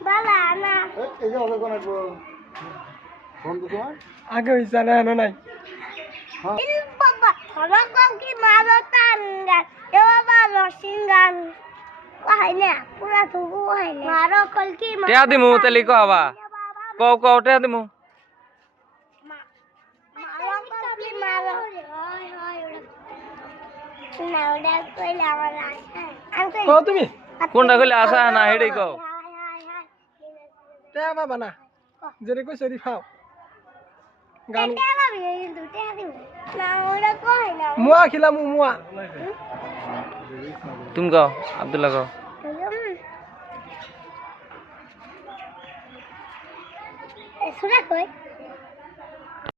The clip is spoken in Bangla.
বালা না এই যে হবে কোন ফোন তো তোমার আগে হইছে না না নাই ইল বাবা ধরো কি মারো টাঙ্গা এ বাবা রসিঙ্গান হয় না পুরা থুবু হয় না মারো কল কি টেয়া দিমু তেলি কবা কও টেয়া দিমু মারো কল কি মারো না ওটা কইলে আমার আসে আমি কও তুমি কোনটা কইলে আসা না হেডেই কও তে বাবা না জেরে কই সরি খাও গান মুয়া খিলামু মুয়া তুমি কও আব্দুল্লাহ কও শুনে কই